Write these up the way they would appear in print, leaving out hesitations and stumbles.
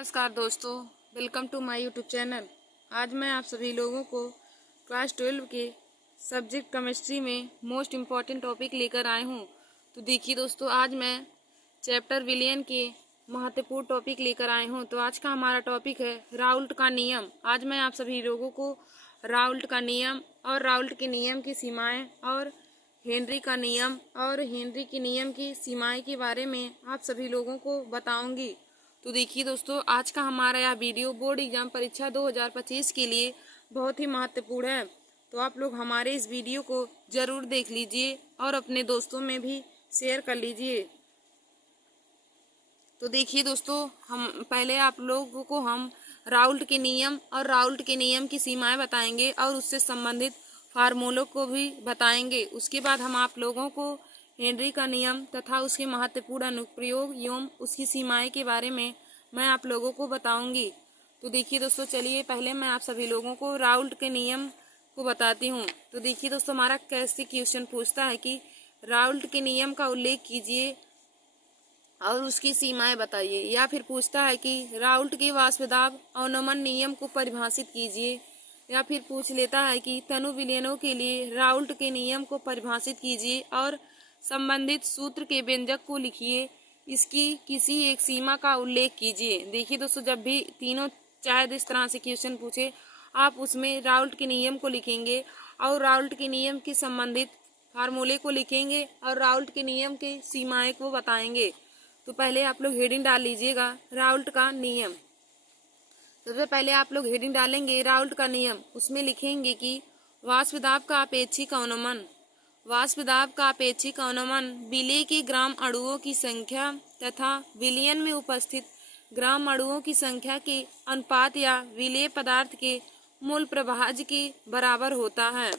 नमस्कार दोस्तों, welcome to my YouTube channel. आज मैं आप सभी लोगों को क्लास 12 के सब्जेक्ट केमिस्ट्री में मोस्ट इम्पॉर्टेंट टॉपिक लेकर आए हूँ। तो देखिए दोस्तों, आज मैं चैप्टर विलियन के महत्वपूर्ण टॉपिक लेकर आए हूँ। तो आज का हमारा टॉपिक है राउल्ट का नियम। आज मैं आप सभी लोगों को राउल्ट का नियम और राउल्ट के नियम की सीमाएँ और हेनरी का नियम और हेनरी के नियम की सीमाएँ के बारे में आप सभी लोगों को बताऊंगी। तो देखिए दोस्तों, आज का हमारा यह वीडियो बोर्ड एग्जाम परीक्षा 2025 के लिए बहुत ही महत्वपूर्ण है। तो आप लोग हमारे इस वीडियो को जरूर देख लीजिए और अपने दोस्तों में भी शेयर कर लीजिए। तो देखिए दोस्तों, हम पहले आप लोगों को हम राउल्ट के नियम और राउल्ट के नियम की सीमाएं बताएंगे और उससे संबंधित फार्मूलों को भी बताएंगे। उसके बाद हम आप लोगों को हेनरी का नियम तथा उसके महत्वपूर्ण अनुप्रयोग एवं उसकी सीमाएं के बारे में मैं आप लोगों को बताऊंगी। तो देखिए दोस्तों, चलिए पहले मैं आप सभी लोगों को राउल्ट के नियम को बताती हूँ। तो देखिए दोस्तों, हमारा कैसे क्वेश्चन पूछता है कि राउल्ट के नियम का उल्लेख कीजिए और उसकी सीमाएं बताइए, या फिर पूछता है कि राउल्ट के वाष्पदाब अवनमन नियम को परिभाषित कीजिए, या फिर पूछ लेता है कि तनु विलयनों के लिए राउल्ट के नियम को परिभाषित कीजिए और संबंधित सूत्र के व्यंजक को लिखिए, इसकी किसी एक सीमा का उल्लेख कीजिए। देखिए दोस्तों, जब भी तीनों चाहे इस तरह से क्वेश्चन पूछे, आप उसमें राउल्ट के नियम को लिखेंगे और राउल्ट के नियम के संबंधित फार्मूले को लिखेंगे और राउल्ट के नियम के सीमाएं को बताएंगे। तो पहले आप लोग हेडिंग डाल लीजिएगा राउल्ट का नियम। सबसे पहले आप लोग हेडिंग डालेंगे राउल्ट का नियम, उसमें लिखेंगे कि वाष्पदाब का अपेक्षिक अनुमान। वाष्पदाब का अपेक्षिक अनुमान विलेय के ग्राम अणुओं की संख्या तथा विलयन में उपस्थित ग्राम अणुओं की संख्या के अनुपात या विलेय पदार्थ के मूल प्रभाज के बराबर होता है।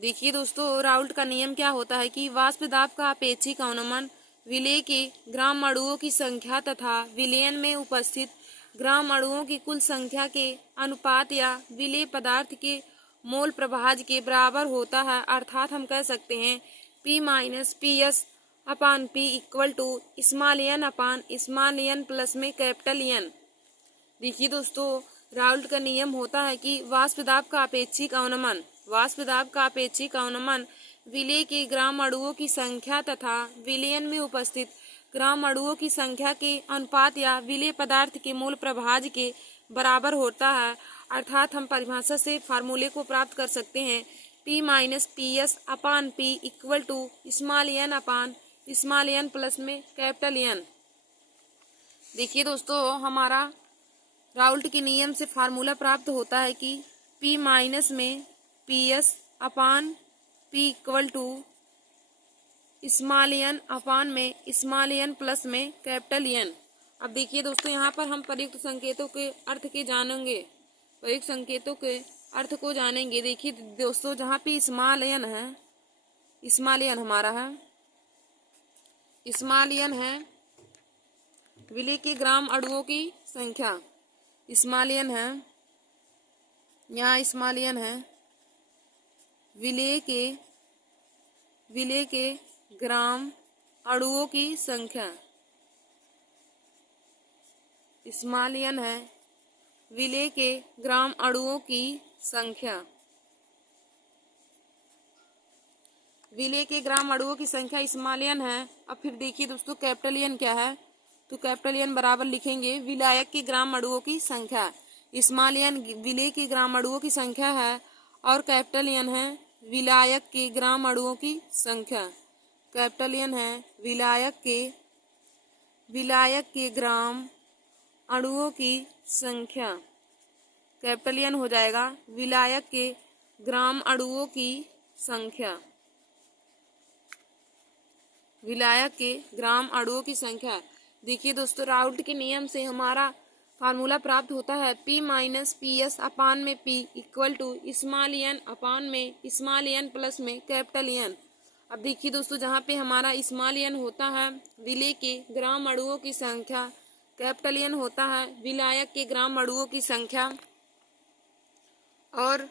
देखिए दोस्तों, राउल्ट का नियम क्या होता है कि वाष्पदाब का अपेक्षिक अनुमान विलेय के ग्राम अणुओं की संख्या तथा विलयन में उपस्थित ग्राम अणुओं की कुल संख्या के अनुपात या विलेय पदार्थ के मोल प्रभाज के बराबर होता है। अर्थात हम कह सकते हैं P minus P S upon P equal to small N upon small N plus में कैपिटल एन। देखिए दोस्तों, राउल्ट का नियम होता है कि वाष्पदाब का अपेक्षिक अनुमान, वाष्पदाब का अपेक्षिक अनुमान विलेय के ग्राम अणुओं की संख्या तथा विलयन में उपस्थित ग्राम अणुओं की संख्या के अनुपात या विलेय पदार्थ के मूल प्रभाज के बराबर होता है। अर्थात हम परिभाषा से फार्मूले को प्राप्त कर सकते हैं P minus P S upon P equal to small N upon small N plus में कैपिटल एन। देखिए दोस्तों, हमारा राउल्ट के नियम से फार्मूला प्राप्त होता है कि P माइनस में P S upon P equal to small N upon में स्मॉल एन प्लस में कैपिटल एन। अब देखिए दोस्तों, यहाँ पर हम प्रयुक्त संकेतों के अर्थ के जानेंगे, प्रयुक्त संकेतों के अर्थ को जानेंगे। देखिए दोस्तों, जहाँ पे स्मॉल एन है, स्मॉल एन हमारा है, स्मॉल एन है विलेय के ग्राम अणुओं की संख्या, स्मॉल एन है, यहाँ स्मॉल एन है विलेय के ग्राम अणुओं की संख्या, स्मॉल एन है विलेय के ग्राम अणुओं की संख्या, विलेय के ग्राम अणुओं की संख्या स्मॉल एन है। अब फिर देखिए दोस्तों, कैपिटल एन क्या है, तो कैपिटल एन बराबर लिखेंगे विलायक के ग्राम अणुओं की संख्या। स्मॉल एन विलेय के ग्राम अणुओं की संख्या है और कैपिटल एन है विलायक के ग्राम अणुओं की संख्या। कैपिटल एन है विलायक के ग्राम अणुओं की संख्या। कैपिटल एन हो जाएगा विलायक के ग्राम अणुओं की संख्या, विलायक के ग्राम अणुओं की संख्या। देखिए दोस्तों, राउल्ट के नियम से हमारा फार्मूला प्राप्त होता है P minus P S upon में P equal to small N upon में स्मॉल एन प्लस में कैपिटल एन। अब देखिए दोस्तों, जहाँ पे हमारा स्मॉल एन होता है विलेय के ग्राम अणुओं की संख्या, कैपिटल एन होता है विलायक के ग्राम अणुओं की संख्या, और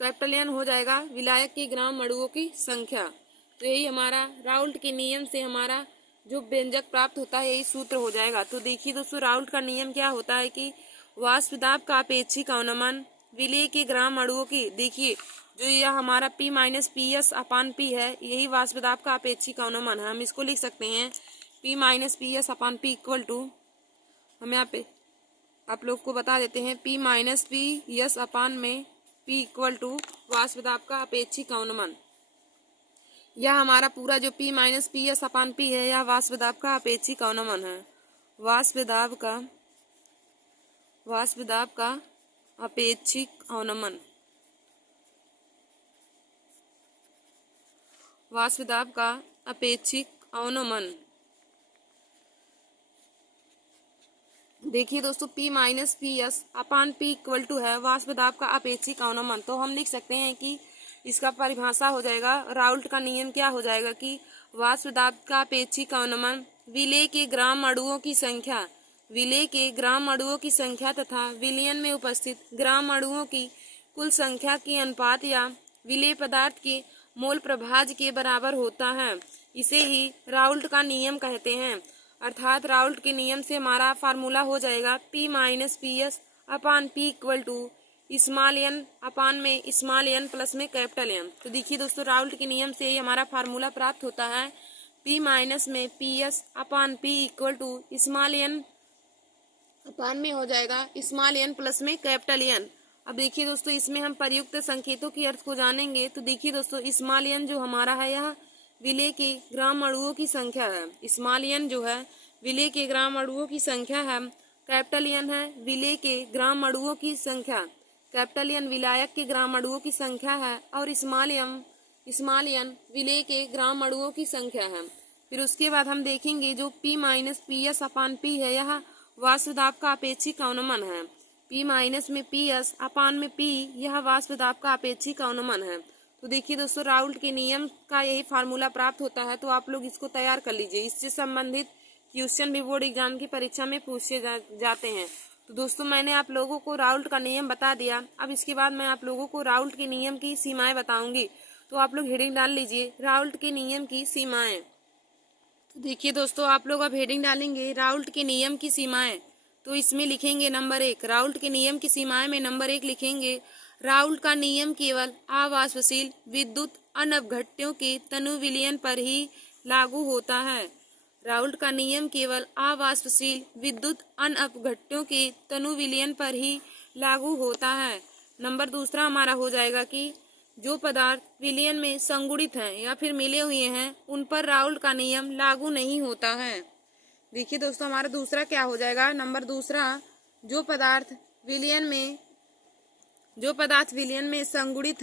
कैपिटल एन हो जाएगा विलायक के ग्राम अणुओं की संख्या। तो यही हमारा राउल्ट के नियम से हमारा जो व्यंजक प्राप्त होता है यही सूत्र हो जाएगा। तो देखिए दोस्तों, राउल्ट का नियम क्या होता है कि वाष्प दाब का अपेक्षिक अवनमन विलेय के ग्राम अणुओं की, देखिए जो यह हमारा P minus P S upon P है, यही वाष्प दाब का अपेक्षिक अवनमन है। हम इसको लिख सकते हैं P minus P S upon P equal to, हम यहाँ पे आप लोग को बता देते हैं P minus P S upon में P इक्वल टू वाष्प दाब का अपेक्षिक अवनमन। यह हमारा पूरा जो P minus P S upon P है, यह वाष्प दाब का अपेक्षिक अवनमन है। वाष्प दाब का अपेक्षिक अवनमन, वाष्प दाब का अपेक्षिक अवनमन। देखिए दोस्तों, P minus P S upon P equal to है वाष्प दाब का अपेक्षिक अवनमन। तो हम लिख सकते हैं कि इसका परिभाषा हो जाएगा, राउल्ट का नियम क्या हो जाएगा कि वाष्प दाब का अपेक्षिक अवनमन विलेय के ग्राम अणुओं की संख्या, विलेय के ग्राम अणुओं की संख्या तथा विलयन में उपस्थित ग्राम अणुओं की कुल संख्या के अनुपात या विलेय पदार्थ के मोल प्रभाज के बराबर होता है। इसे ही राउल्ट का नियम कहते हैं। अर्थात राउल्ट के नियम से हमारा फार्मूला हो जाएगा P minus P S upon P equal to small N upon में स्मॉल एन प्लस में कैपिटल एन। तो देखिए दोस्तों, राउल्ट के नियम से ही हमारा फार्मूला प्राप्त होता है P माइनस में P S upon P equal to small N upon में हो जाएगा स्मॉल एन प्लस में कैपिटल एन। अब देखिए दोस्तों, इसमें हम प्रयुक्त संकेतों की अर्थ को जानेंगे। तो देखिए दोस्तों, स्मॉल एन जो हमारा है, यह विलेय के ग्राम अणुओं की संख्या है। स्मॉल एन जो है विलेय के ग्राम अणुओं की संख्या है। कैपिटल एन है विलेय के ग्राम अणुओं की संख्या, कैपिटल एन विलायक के ग्राम अणुओं की संख्या है, और स्मॉल एन विलेय के ग्राम अणुओं की संख्या है। फिर उसके बाद हम देखेंगे जो P minus P S upon P है, यह वाष्प दाब का अपेक्षिक अवनमन है। P माइनस में पी एस अपान में P, यह वाष्प दाब का अपेक्षिक अवनमन है। तो देखिए दोस्तों, राउल्ट के नियम का यही फार्मूला प्राप्त होता है। तो आप लोग इसको तैयार कर लीजिए। इससे संबंधित क्वेश्चन भी बोर्ड एग्जाम की परीक्षा में पूछे जाते हैं। तो दोस्तों, मैंने आप लोगों को राउल्ट का नियम बता दिया। अब इसके बाद मैं आप लोगों को राउल्ट के नियम की सीमाएं बताऊंगी। तो आप लोग हेडिंग डाल लीजिए, राउल्ट के नियम की सीमाएं। तो देखिए दोस्तों, आप लोग अब हेडिंग डालेंगे राउल्ट के नियम की सीमाएं। तो इसमें लिखेंगे नंबर 1, राउल्ट के नियम की सीमाएं में नंबर 1 लिखेंगे, राउल्ट का नियम केवल अवाष्पशील विद्युत अनअपघट्यों के तनु विलयन पर ही लागू होता है। राउल्ट का नियम केवल अवाष्पशील विद्युत अनअपघट्यों के तनु विलयन पर ही लागू होता है। नंबर दूसरा हमारा हो जाएगा कि जो पदार्थ विलयन में संगुणित हैं या फिर मिले हुए हैं, उन पर राउल्ट का नियम लागू नहीं होता है। देखिए दोस्तों, हमारा दूसरा क्या हो जाएगा, नंबर दूसरा, जो पदार्थ विलयन में संगुणित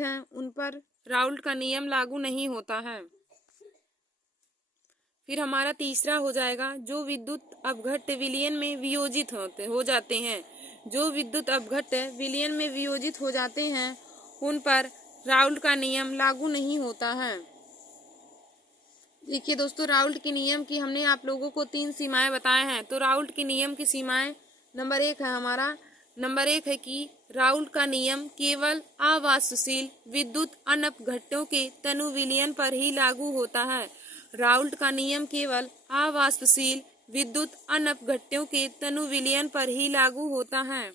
हैं, उन पर राउल्ट का नियम लागू नहीं होता है। फिर हमारा तीसरा हो जाएगा, जो विद्युत अपघट्य विलयन में वियोजित हो जाते हैं, जो विद्युत अपघट्य विलयन में वियोजित हो जाते हैं, उन पर राउल्ट का नियम लागू नहीं होता है। देखिए दोस्तों, राउल्ट के नियम की हमने आप लोगों को 3 सीमाएं बताए हैं। तो राउल्ट के नियम की सीमाएं नंबर 1 है हमारा, नंबर 1 है कि राउल्ट का नियम केवल अवाष्पशील विद्युत अनअपघट्यों के तनु विलयन पर ही लागू होता है। राउल्ट का नियम केवल अवाष्पशील विद्युत अनअपघट्यों के तनु विलयन पर ही लागू होता है।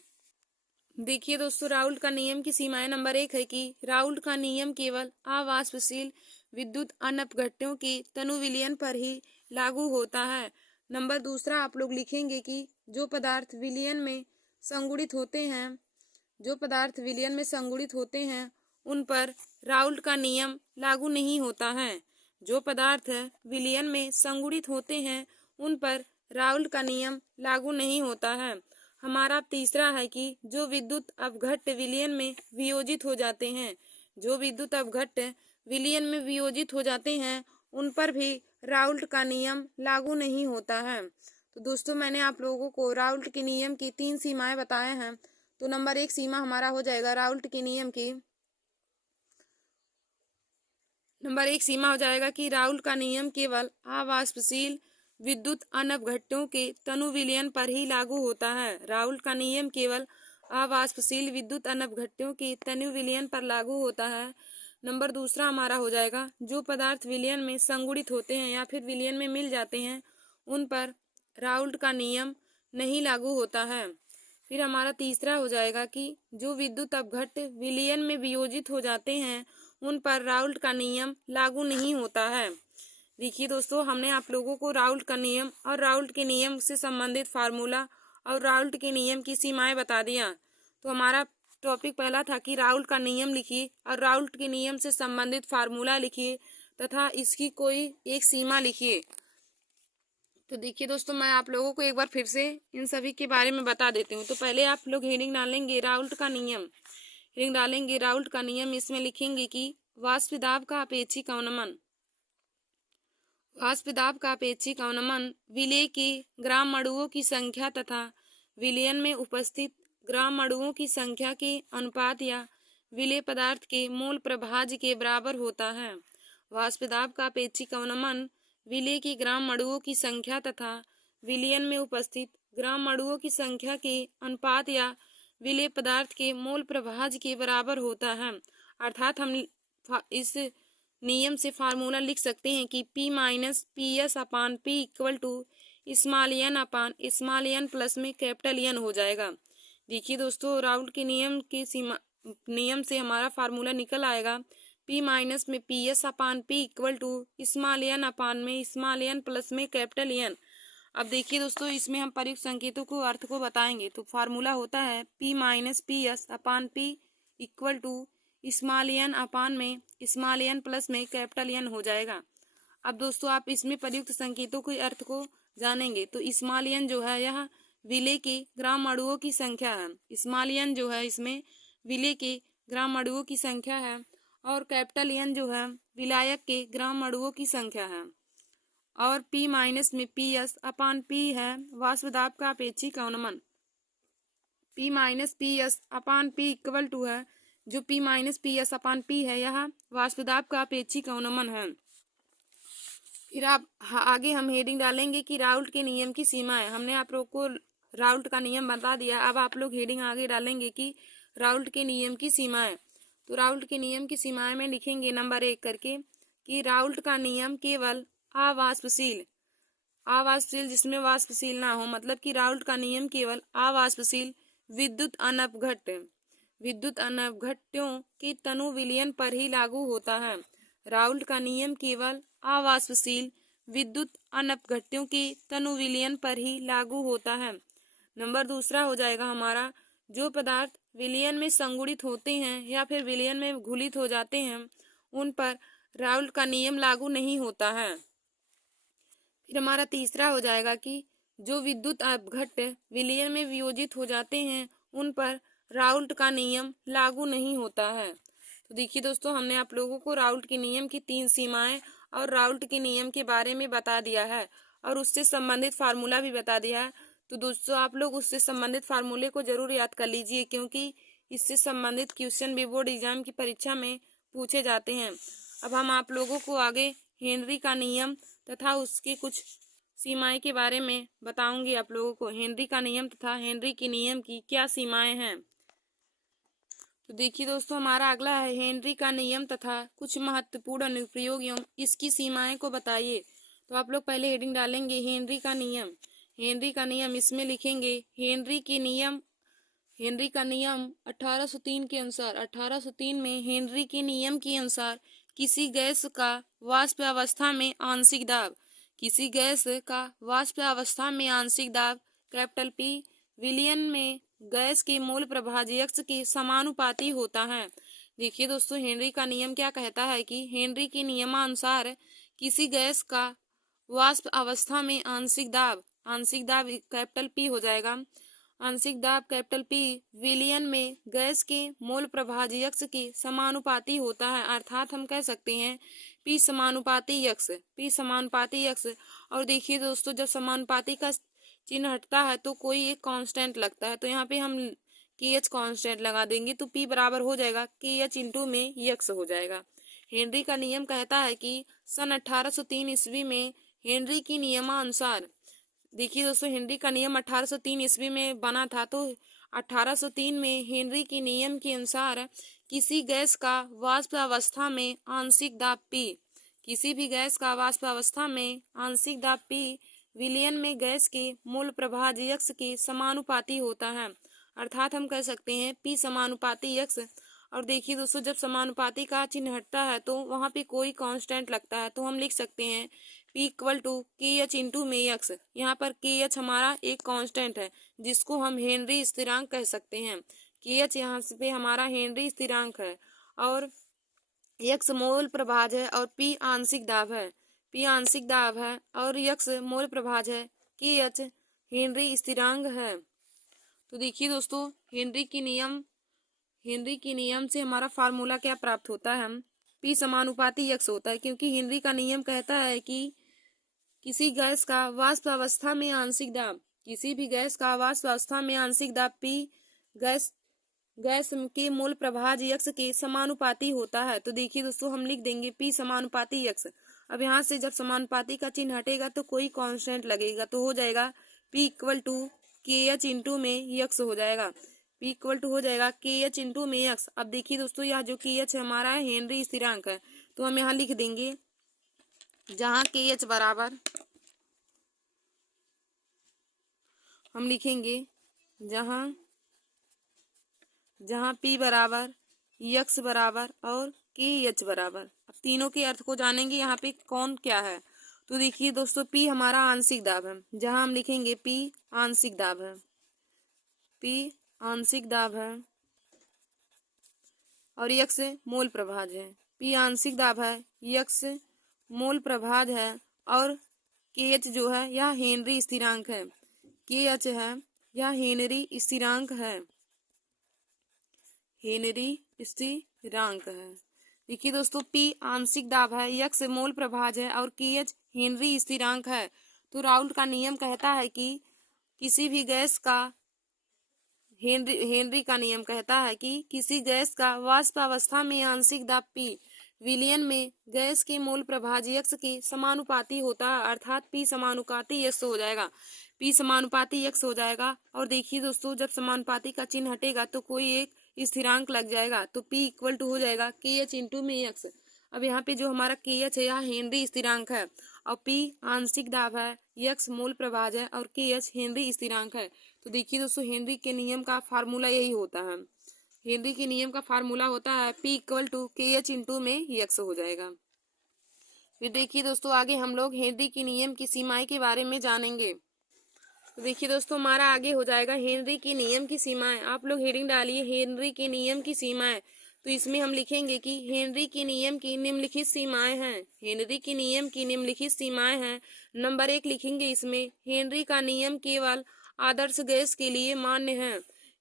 देखिए दोस्तों, राउल्ट का नियम की सीमाएं नंबर 1 है कि राउल्ट का नियम केवल अवाष्पशील विद्युत अनअपघट्यों के तनु विलयन पर ही लागू होता है। नंबर दूसरा आप लोग लिखेंगे कि जो पदार्थ विलयन में संगुणित होते हैं, उन पर राउल्ट का नियम लागू नहीं होता है। जो पदार्थ विलयन में संगुणित होते हैं, उन पर राउल्ट का नियम लागू नहीं होता है। हमारा तीसरा है कि जो विद्युत अपघट्य विलयन में वियोजित हो जाते हैं, उन पर भी राउल्ट का नियम लागू नहीं होता है। तो दोस्तों, मैंने आप लोगों को राउल्ट के नियम की 3 सीमाएं बताए हैं। तो नंबर 1 सीमा हमारा हो जाएगा राउल्ट के नियम की, नंबर 1 सीमा हो जाएगा कि राउल्ट का नियम केवल अवाष्पशील विद्युत अनअपघट्यों के तनु विलयन पर ही लागू होता है। राउल्ट का नियम केवल अवाष्पशील विद्युत अनअपघट्यों के तनु विलयन पर लागू होता है। नंबर दूसरा हमारा हो जाएगा जो पदार्थ विलयन में संगुणित होते हैं या फिर विलयन में मिल जाते हैं उन पर राउल्ट का नियम नहीं लागू होता है। फिर हमारा तीसरा हो जाएगा कि जो विद्युत अपघट्य विलयन में वियोजित हो जाते हैं उन पर राउल्ट का नियम लागू नहीं होता है। देखिए दोस्तों, हमने आप लोगों को राउल्ट का नियम और राउल्ट के नियम से संबंधित फार्मूला और राउल्ट के नियम की सीमाएं बता दिया। तो हमारा टॉपिक पहला था कि राउल्ट का नियम लिखिए और राउल्ट के नियम से संबंधित फार्मूला लिखिए तथा इसकी कोई एक सीमा लिखिए। तो देखिए दोस्तों, मैं आप लोगों को एक बार फिर से इन सभी के बारे में बता देती हूँ। तो पहले आप लोग हेडिंग डालेंगे राउल्ट का नियम, हेडिंग डालेंगे राउल्ट का नियम। इसमें लिखेंगे कि वाष्प दाब का अपेक्षिक अवनमन, वाष्प दाब का अपेक्षिक अवनमन विलेय के ग्राम अणुओं की संख्या तथा विलयन में उपस्थित ग्राम अणुओं की संख्या के अनुपात या विलेय पदार्थ के मोल प्रभाज्य के बराबर होता है। वाष्प दाब का अपेक्षिक अवनमन विलेय के ग्राम अणुओं की संख्या तथा विलयन में उपस्थित ग्राम अणुओं की संख्या के अनुपात या विलेय पदार्थ के मोल प्रभाज्य के बराबर होता है। अर्थात हम इस नियम से फार्मूला लिख सकते हैं कि P minus P S upon P equal to small N upon small N plus में कैपिटल एन हो जाएगा। देखिए दोस्तों, राउल्ट के नियम से हमारा फार्मूला निकल आएगा P माइनस में P S upon P equal to small N upon में स्मॉल एन प्लस में कैपिटल एन। अब देखिए दोस्तों, इसमें हम प्रयुक्त संकेतों को अर्थ को बताएंगे। तो फार्मूला होता है P minus P S upon P equal to small N upon में स्मॉल एन प्लस में कैपिटल एन हो जाएगा। अब दोस्तों, आप इसमें प्रयुक्त संकेतों के अर्थ को जानेंगे। तो स्मॉल एन जो है यह विलेय के ग्राम अणुओं की संख्या है, स्मॉल एन जो है इसमें विलेय के ग्राम अणुओं की संख्या है और कैपिटल एन जो है विलायक के ग्राम अणुओं की संख्या है। और P माइनस में पी एस अपान पी है वाष्प दाब का अपेक्षिक अवनमन। P minus P S upon P equal to है जो P minus P S upon P है यह वाष्प दाब का अपेक्षिक अवनमन है। फिर आप आगे हम हेडिंग डालेंगे कि राउल्ट के नियम की सीमाएं। हमने आप लोग को राउल्ट का नियम बता दिया। अब आप लोग हेडिंग आगे डालेंगे कि राउल्ट के नियम की सीमाएं। तो राउल्ट के नियम की सीमाएं में लिखेंगे नंबर 1 करके कि राउल्ट का नियम केवल अवाष्पशील जिसमें वाष्पशील ना हो, मतलब कि राउल्ट का नियम केवल अवाष्पशील विद्युत अनपघट्यों के तनु विलयन पर ही लागू होता है। राउल्ट का नियम केवल अवाष्पशील विद्युत अनपघट्यों के तनु विलयन पर ही लागू होता है। नंबर दूसरा हो जाएगा हमारा जो पदार्थ विलयन में संगुणित होते हैं या फिर विलयन में घुलित हो जाते हैं उन पर राउल्ट का नियम लागू नहीं होता है। फिर हमारा तीसरा हो जाएगा कि जो विद्युत अपघट्य विलयन में वियोजित हो जाते हैं उन पर राउल्ट का नियम लागू नहीं होता है। तो देखिए दोस्तों, हमने आप लोगों को राउल्ट के नियम की 3 सीमाएं और राउल्ट के नियम के बारे में बता दिया है और उससे संबंधित फार्मूला भी बता दिया है। तो दोस्तों, आप लोग उससे संबंधित फार्मूले को जरूर याद कर लीजिए क्योंकि इससे संबंधित क्वेश्चन भी बोर्ड एग्जाम की परीक्षा में पूछे जाते हैं। अब हम आप लोगों को आगे हेनरी का नियम तथा उसके कुछ सीमाएं के बारे में बताऊंगी। आप लोगों को हेनरी का नियम तथा हेनरी के नियम की क्या सीमाएं हैं। तो देखिए दोस्तों, हमारा अगला है हेनरी का नियम तथा कुछ महत्वपूर्ण अनुप्रयोग एवं इसकी सीमाएं को बताइए। तो आप लोग पहले हेडिंग डालेंगे हेनरी का नियम। हेनरी का नियम इसमें लिखेंगे हेनरी का नियम 1803 के अनुसार 1803 में हेनरी के नियम के अनुसार किसी गैस का वाष्प अवस्था में आंशिक दाब कैपिटल P विलयन में गैस के मोल प्रभाज्य के समानुपाती होता है। देखिए दोस्तों, हेनरी का नियम क्या कहता है कि हेनरी के नियमानुसार किसी गैस का वाष्प अवस्था में आंशिक दाब कैपिटल P हो जाएगा। आंशिक दाब कैपिटल P विलयन में गैस के मोल प्रभाज्य के समानुपाती होता है। अर्थात हम कह सकते हैं P समानुपाती यक्ष। और देखिए दोस्तों, जब समानुपाती का चिन्ह हटता है तो कोई एक कांस्टेंट लगता है। तो यहाँ पे हम KH कांस्टेंट लगा देंगे तो P बराबर हो जाएगा KH इंटू में यक्ष हो जाएगा। हेनरी का नियम कहता है कि सन 1803 ईस्वी में हेनरी की नियमानुसार, देखिए दोस्तों, हेनरी का नियम 1803 ईस्वी में बना था। तो 1803 में हेनरी के नियम के अनुसार किसी गैस का वाष्प अवस्था में आंशिक दाब P, किसी भी गैस का वाष्प अवस्था में आंशिक दाब P विलयन में गैस के मूल प्रभाज्य यक्ष के समानुपाती होता है। अर्थात हम कह सकते हैं P समानुपाती यक्ष। और देखिए दोस्तों, जब समानुपाती का चिन्ह हटता है तो वहाँ पे कोई कांस्टेंट लगता है, तो हम लिख सकते हैं P इक्वल टू के एच इंटू में यक्स। यहाँ पर के एच हमारा एक कांस्टेंट है जिसको हम हेनरी स्थिरांक कह सकते हैं। के एच यहाँ पे हमारा हेनरी स्थिरांक है और यक्स मोल प्रभाज है और P आंशिक दाब है। P आंशिक दाब है और यक्स मोल प्रभाज है। के एच हेनरी स्थिरांक है। तो देखिए दोस्तों, हेनरी के नियम से हमारा फार्मूला क्या प्राप्त होता है? P समानुपाती यक्स होता है, क्योंकि हेनरी का नियम कहता है कि किसी गैस का वाष्प अवस्था में आंशिक दाब, किसी भी गैस का वाष्प अवस्था में आंशिक दाब P गैस के मूल प्रभाज्य यक्ष के समानुपाती होता है। तो देखिए दोस्तों, हम लिख देंगे P समानुपाती यक्ष। अब यहाँ से जब समानुपाती का चिन्ह हटेगा तो कोई कांस्टेंट लगेगा, तो हो जाएगा P इक्वल टू के एच इंटू में यक्स हो जाएगा। P इक्वल टू हो जाएगा के एच इंटू में यक्स। अब देखिए दोस्तों, यह जो के एच हमारा है हेनरी स्थिरांक है, तो हम यहाँ लिख देंगे जहाँ के एच बराबर, हम लिखेंगे जहाँ P बराबर यक्स बराबर और के एच बराबर। अब तीनों के अर्थ को जानेंगे यहाँ पे कौन क्या है। तो देखिए दोस्तों, P हमारा आंशिक दाब है, जहाँ हम लिखेंगे P आंशिक दाब है, P आंशिक दाब है और यक्स मोल प्रभाज है। P आंशिक दाब है, यक्स मोल प्रभाज है और के एच जो है यह हेनरी स्थिरांक है। के एच है यह हेनरी स्थिरांक है, हेनरी स्थिरांक है। देखिए दोस्तों, P आंशिक दाब है, यक्स मोल प्रभाज है और के एच हेनरी स्थिरांक है। तो राउल्ट का नियम कहता है कि किसी भी गैस का हेनरी का नियम कहता है कि किसी गैस का वाष्प अवस्था में आंशिक दाब P विलयन में गैस के मूल प्रभाज्य यक्ष के समानुपाती होता है। अर्थात P समानुपाती यक्ष हो जाएगा, P समानुपाती यक्ष हो जाएगा। और देखिए दोस्तों, जब समानुपाती का चिन्ह हटेगा तो कोई एक स्थिरांक लग जाएगा, तो P इक्वल टू हो जाएगा के एच इंटू में यक्स। अब यहाँ पे जो हमारा के एच है यह हेनरी स्थिरांक है और P आंशिक दाब है, यक्स मूल प्रभाज है और के एच हेनरी स्थिरांक है। तो देखिए दोस्तों, हेनरी के नियम का फार्मूला यही होता है। हेनरी के नियम का फार्मूला होता है P इक्वल टू के एच इंटू में यक्स हो जाएगा। फिर देखिए दोस्तों, आगे हम लोग हेनरी के नियम की सीमाएं के बारे में जानेंगे। तो देखिए दोस्तों, हमारा आगे हो जाएगा हेनरी के नियम की सीमाएं। आप लोग हेडिंग डालिए हेनरी के नियम की सीमाएं। तो इसमें हम लिखेंगे कि हेनरी के नियम की निम्नलिखित सीमाएं हैं। हेनरी के नियम की निम्नलिखित सीमाएं हैं। नंबर 1 लिखेंगे इसमें, हेनरी का नियम केवल आदर्श गैस के लिए मान्य है।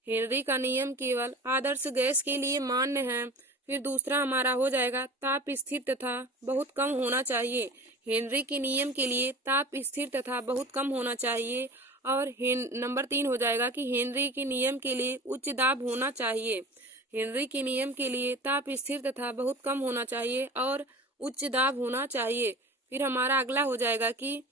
हेनरी का नियम केवल आदर्श गैस के लिए मान्य है। फिर दूसरा हमारा हो जाएगा ताप स्थिर तथा बहुत कम होना चाहिए। हेनरी के नियम के लिए ताप स्थिर तथा बहुत कम होना चाहिए। और नंबर 3 हो जाएगा कि हेनरी के नियम के लिए उच्च दाब होना चाहिए। हेनरी के नियम के लिए ताप स्थिर तथा बहुत कम होना चाहिए और उच्च दाब होना चाहिए। फिर हमारा अगला हो जाएगा कि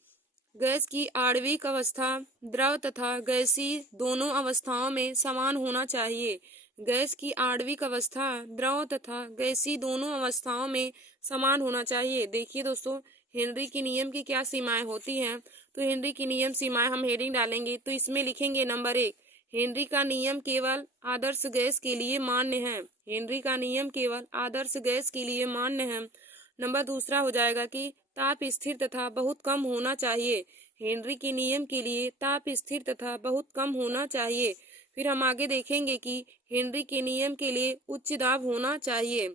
गैस की आणविक अवस्था द्रव तथा गैसीय दोनों अवस्थाओं में समान होना चाहिए। गैस की आणविक अवस्था द्रव तथा गैसीय दोनों अवस्थाओं में समान होना चाहिए। देखिए दोस्तों, हेनरी के नियम की क्या सीमाएं होती हैं। तो हेनरी की नियम सीमाएं हम हेडिंग डालेंगे, तो इसमें लिखेंगे नंबर 1, हेनरी का नियम केवल आदर्श गैस के लिए मान्य है। हेनरी का नियम केवल आदर्श गैस के लिए मान्य है। नंबर दूसरा हो जाएगा कि ताप स्थिर तथा बहुत कम होना चाहिए। हेनरी के नियम के लिए ताप स्थिर तथा बहुत कम होना चाहिए। फिर हम आगे देखेंगे कि हेनरी के नियम के लिए उच्च दाब होना चाहिए।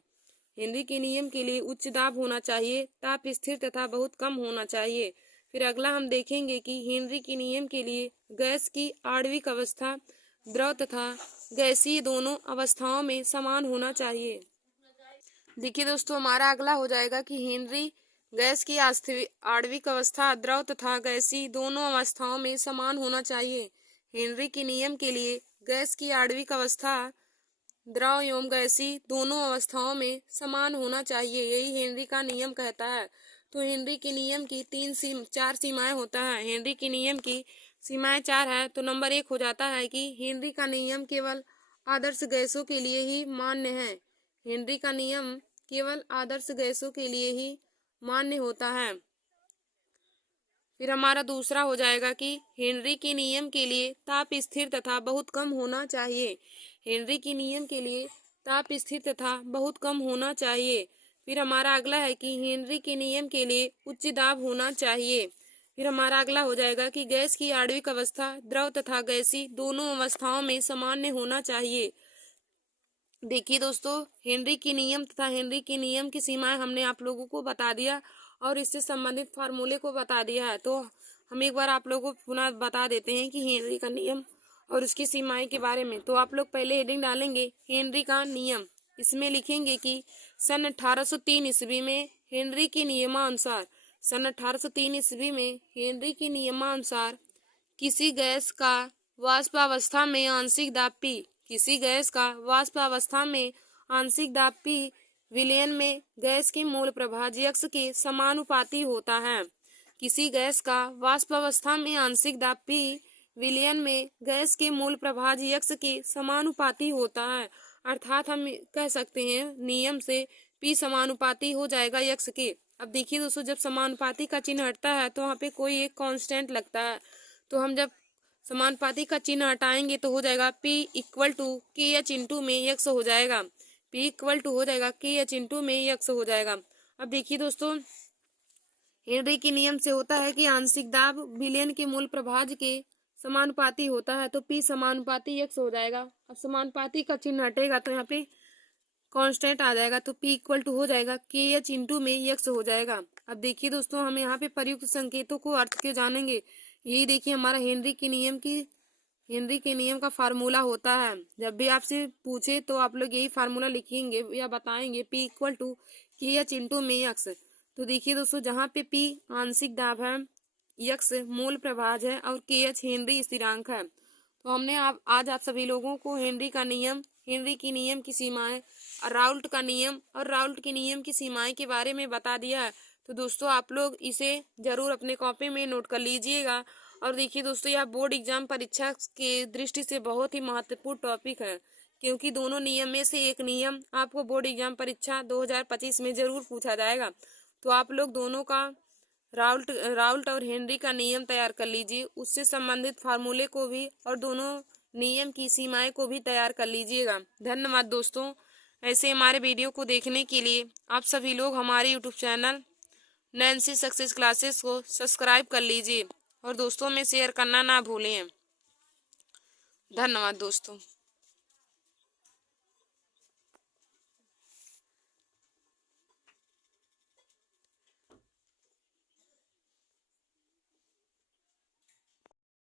हेनरी के नियम के लिए उच्च दाब होना चाहिए, ताप स्थिर तथा बहुत कम होना चाहिए। फिर अगला हम देखेंगे कि हेनरी के नियम के लिए गैस की आणविक अवस्था द्रव तथा गैसीय दोनों अवस्थाओं में समान होना चाहिए। देखिए दोस्तों, हमारा अगला हो जाएगा कि हेनरी गैस की आणविक अवस्था द्रव तथा गैसीय दोनों अवस्थाओं में समान होना चाहिए। हेनरी के नियम के लिए गैस की आणविक अवस्था द्रव एवं गैसीय दोनों अवस्थाओं में समान होना चाहिए, यही हेनरी का नियम कहता है। तो हेनरी के नियम की 4 सीमाएं होता है। हेनरी के नियम की सीमाएं 4 है। तो नंबर 1 हो जाता है कि हेनरी का नियम केवल आदर्श गैसों के लिए ही मान्य है। हेनरी का नियम केवल आदर्श गैसों के लिए ही मान्य होता है। फिर हमारा दूसरा हो जाएगा कि हेनरी के नियम के लिए ताप स्थिर तथा बहुत कम होना चाहिए। हेनरी के नियम के लिए ताप स्थिर तथा बहुत कम होना चाहिए। फिर हमारा अगला है कि हेनरी के नियम के लिए उच्च दाब होना चाहिए। फिर हमारा अगला हो जाएगा कि गैस की आणविक अवस्था द्रव तथा गैसी दोनों अवस्थाओं में सामान्य होना चाहिए। देखिए दोस्तों, हेनरी के नियम तथा हेनरी के नियम की सीमाएं हमने आप लोगों को बता दिया और इससे संबंधित फार्मूले को बता दिया है। तो हम एक बार आप लोगों को पुनः बता देते हैं कि हेनरी का नियम और उसकी सीमाएं के बारे में। तो आप लोग पहले हेडिंग डालेंगे हेनरी का नियम। इसमें लिखेंगे कि सन 1803 ईस्वी में हेनरी के नियमानुसार सन 1803 ईस्वी में हेनरी के नियमानुसार किसी गैस का वाष्पावस्था में आंशिक दाब P किसी गैस का वाष्पावस्था में आंशिक दाब P विलयन में गैस के मूल प्रभाज्य अक्ष के समानुपाती होता है। किसी गैस का वाष्पावस्था में आंशिक दाब P विलयन में गैस के मूल प्रभाज्य अक्ष के समानुपाती होता है। अर्थात हम कह सकते हैं नियम से P समानुपाती हो जाएगा यक्ष के। अब देखिए दोस्तों, जब समानुपाती का चिन्ह हटता है तो वहाँ पे कोई एक कांस्टेंट लगता है। तो हम जब समानुपाती का चिन्ह हटाएंगे तो हो जाएगा P इक्वल टू के एच इंटू में यक्स हो जाएगा। P इक्वल टू हो जाएगा के एच इंटू में यक्स हो जाएगा। अब देखिए दोस्तों, हेनरी के नियम से होता है कि आंशिक दाब विलयन के मूल प्रभाज्य के समानुपाती होता है। तो P समानुपाती यक्स हो जाएगा। अब समानुपाती का चिन्ह हटेगा तो यहाँ पे कांस्टेंट आ जाएगा। तो P इक्वल टू हो जाएगा के एच इंटू में यक्स हो जाएगा। अब देखिए दोस्तों, हम यहाँ पे प्रयुक्त संकेतों को अर्थ के जानेंगे। यही देखिए हमारा हेनरी के नियम का फार्मूला होता है। जब भी आपसे पूछे तो आप लोग यही फार्मूला लिखेंगे या बताएंगे P इक्वल टू के एच इंटू में यक्स। तो देखिए दोस्तों, जहाँ पे P आंशिक दाब है, यक्स मूल प्रभाज्य है और के एच हेनरी स्थिरांक है। तो हमने आज आप सभी लोगों को हेनरी का नियम, हेनरी की नियम की सीमाएं और राउल्ट का नियम और राउल्ट के नियम की सीमाएं के बारे में बता दिया है। तो दोस्तों, आप लोग इसे जरूर अपने कॉपी में नोट कर लीजिएगा। और देखिए दोस्तों, यह बोर्ड एग्जाम परीक्षा के दृष्टि से बहुत ही महत्वपूर्ण टॉपिक है, क्योंकि दोनों नियम में से एक नियम आपको बोर्ड एग्जाम परीक्षा 2025 में जरूर पूछा जाएगा। तो आप लोग दोनों का राउल्ट और हेनरी का नियम तैयार कर लीजिए। उससे संबंधित फार्मूले को भी और दोनों नियम की सीमाएं को भी तैयार कर लीजिएगा। धन्यवाद दोस्तों। ऐसे हमारे वीडियो को देखने के लिए आप सभी लोग हमारे YouTube channel Nancy success classes को सब्सक्राइब कर लीजिए और दोस्तों में शेयर करना ना भूलें। धन्यवाद दोस्तों।